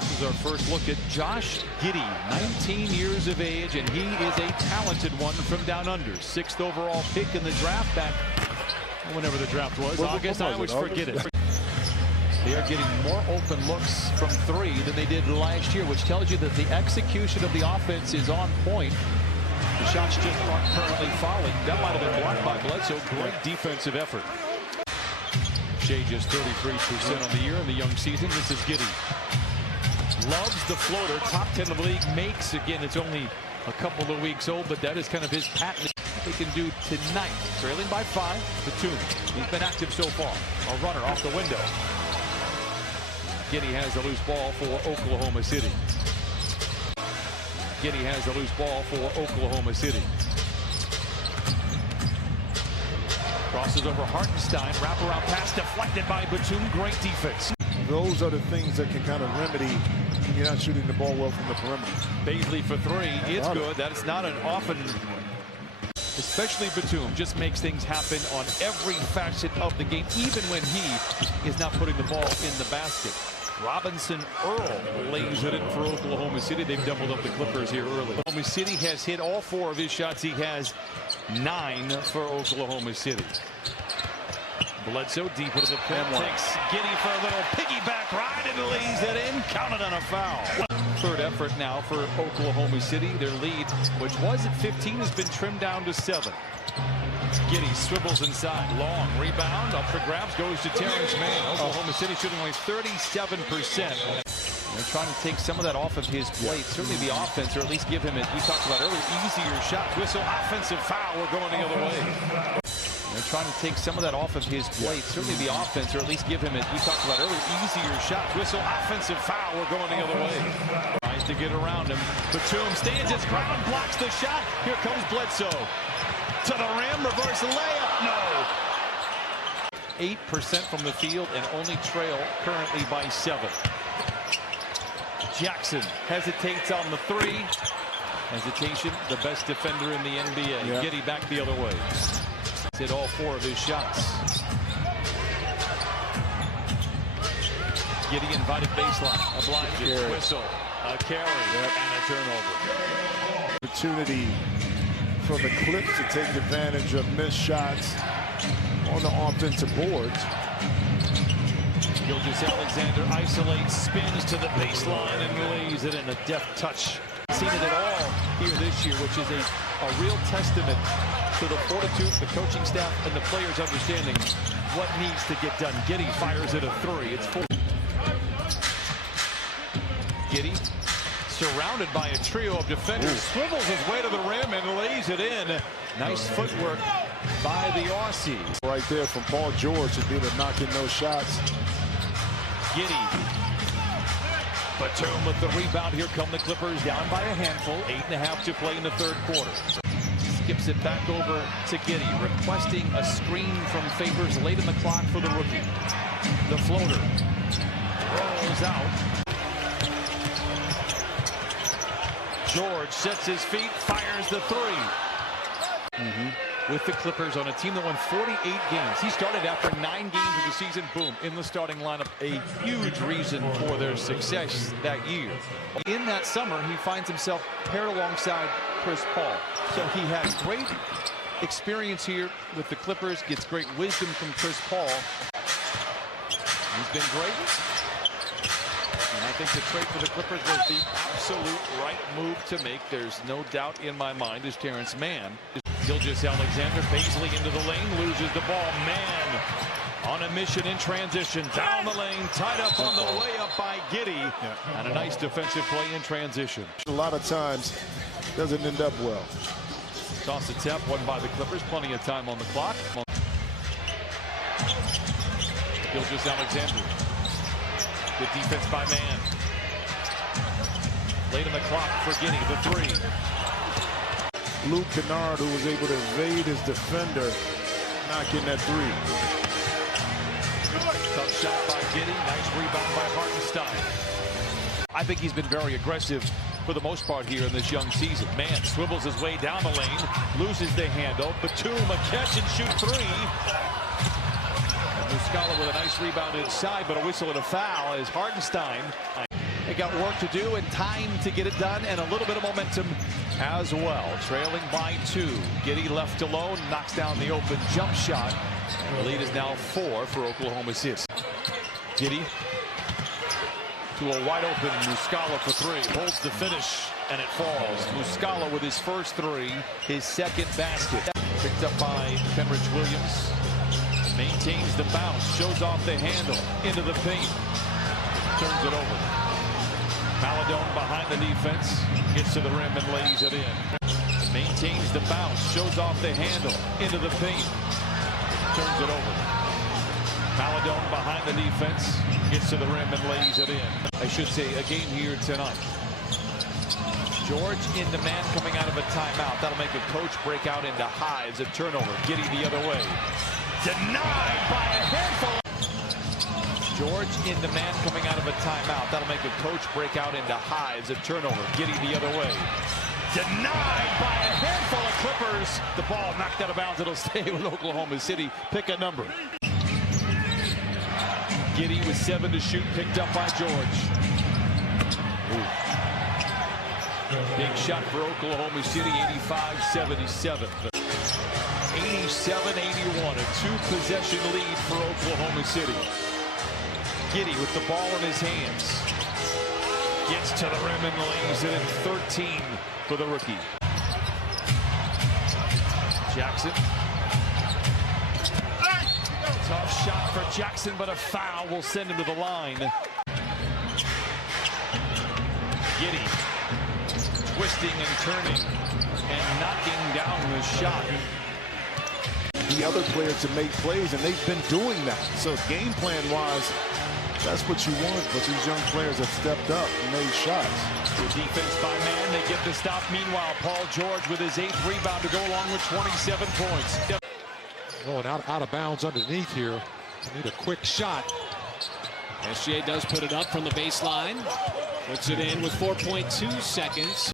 This is our first look at Josh Giddey, 19 years of age, and he is a talented one from down under. 6th overall pick in the draft back whenever the draft was. August, I always forget it. They are getting more open looks from 3 than they did last year, which tells you that the execution of the offense is on point. The shots just aren't currently falling. That might have been blocked by Bledsoe. Great defensive effort. Shea just 33% on the year in the young season. This is Giddey. Loves the floater. Top 10 of the league. Makes, again, it's only a couple of weeks old, but that is kind of his patent. They can do tonight. Trailing by 5. Batum. He's been active so far. A runner off the window. Giddey has the loose ball for Oklahoma City. Giddey has the loose ball for Oklahoma City. Crosses over Hartenstein. Wraparound pass deflected by Batum. Great defense. Those are the things that can kind of remedy when you're not shooting the ball well from the perimeter. Beasley for 3. It's good. That's not an often, especially Batum, just makes things happen on every facet of the game, even when he is not putting the ball in the basket. Robinson Earl lays it in for Oklahoma City. They've doubled up the Clippers here early. Oklahoma City has hit all 4 of his shots. He has 9 for Oklahoma City. Bledsoe deep into the pin. Takes Giddey for a little piggyback ride and lays it in. Counted on a foul. Third effort now for Oklahoma City. Their lead, which was at 15, has been trimmed down to 7. Giddey swivels inside. Long rebound. Up for grabs. Goes to Terrence Mann. Oklahoma City shooting only 37%. They're trying to take some of that off of his plate. Certainly the offense, or at least give him, as we talked about earlier, easier shot. Whistle. Offensive foul. We're going the other way. They're trying to take some of that off of his plate. Certainly the offense, or at least give him, as we talked about earlier, easier shot. Whistle. Offensive foul. We're going the other way. Tries to get around him. Batum stands his ground. Blocks the shot. Here comes Bledsoe. To the rim, reverse layup, no. 8% from the field and only trail currently by 7. Jackson hesitates on the 3. Hesitation, the best defender in the NBA. Yeah. Giddey back the other way. Hit all 4 of his shots. Giddey invited baseline, obliges, whistle, a carry, and a turnover. Opportunity for the Clips to take advantage of missed shots on the offensive boards. Gilgeous-Alexander isolates, spins to the baseline, and lays it in a deft touch. Seen it at all here this year, which is a real testament to the fortitude, the coaching staff, and the players understanding what needs to get done. Giddey fires it a 3. It's 4. Giddey, surrounded by a trio of defenders, swivels his way to the rim and lays it in. Nice footwork by the Aussie. Right there from Paul George to be able to knock in those shots. Giddey. Batum with the rebound. Here come the Clippers down by a handful. 8.5 to play in the 3rd quarter. Skips it back over to Giddey, requesting a screen from Favors late in the clock for the rookie. The floater rolls out. George sets his feet, fires the 3. With the Clippers on a team that won 48 games. He started after 9 games of the season. Boom, in the starting lineup. A huge reason for their success that year. In that summer, he finds himself paired alongside Chris Paul. So he has great experience here with the Clippers, gets great wisdom from Chris Paul. He's been great. And I think the trade for the Clippers was the absolute right move to make. There's no doubt in my mind is Terrence Mann. Gilgeous-Alexander, Beasley into the lane, loses the ball. Mann on a mission in transition. Down the lane, tied up on the way up by Giddey. And a nice defensive play in transition. A lot of times doesn't end up well. Toss attempt, won by the Clippers. Plenty of time on the clock. Gilgeous-Alexander. Good defense by Mann. Late in the clock for Giddey, the 3. Luke Kennard, who was able to evade his defender, knocking that 3. Tough shot by Giddey. Nice rebound by Hartenstein. I think he's been very aggressive for the most part here in this young season. Mann swivels his way down the lane, loses the handle. Batum, a catch and shoot 3. And Muscala with a nice rebound inside, but a whistle and a foul as Hartenstein. They got work to do and time to get it done, and a little bit of momentum as well. Trailing by 2. Giddey left alone, knocks down the open jump shot. The lead is now 4 for Oklahoma City. Giddey to a wide open Muscala for 3. Holds the finish, and it falls. Muscala with his first 3, his second basket. Picked up by Kenrich Williams. Maintains the bounce, shows off the handle, into the paint. Turns it over. Maladone behind the defense, gets to the rim and lays it in. Maintains the bounce, shows off the handle, into the paint. Turns it over. Maladone behind the defense, gets to the rim and lays it in. I should say a game here tonight. George into man coming out of a timeout. That'll make a coach break out into hives. A turnover. Giddey the other way. Denied by a handful. George into man coming out of a timeout. That'll make a coach break out into hives. A turnover. Giddey the other way. Denied by a handful of Clippers. The ball knocked out of bounds. It'll stay with Oklahoma City. Pick a number. Giddey with 7 to shoot. Picked up by George. Ooh. Big shot for Oklahoma City. 85-77. 87-81. A 2-possession lead for Oklahoma City. Giddey with the ball in his hands. Gets to the rim and lays it in. 13 for the rookie. Jackson. Tough shot for Jackson, but a foul will send him to the line. Giddey twisting and turning and knocking down the shot. The other players to make plays, and they've been doing that. So game plan-wise, that's what you want, but these young players have stepped up and made shots. Good defense by man. They get the stop. Meanwhile, Paul George with his 8th rebound to go along with 27 points. Going out of bounds underneath here. They need a quick shot. SGA does put it up from the baseline. Puts it in with 4.2 seconds.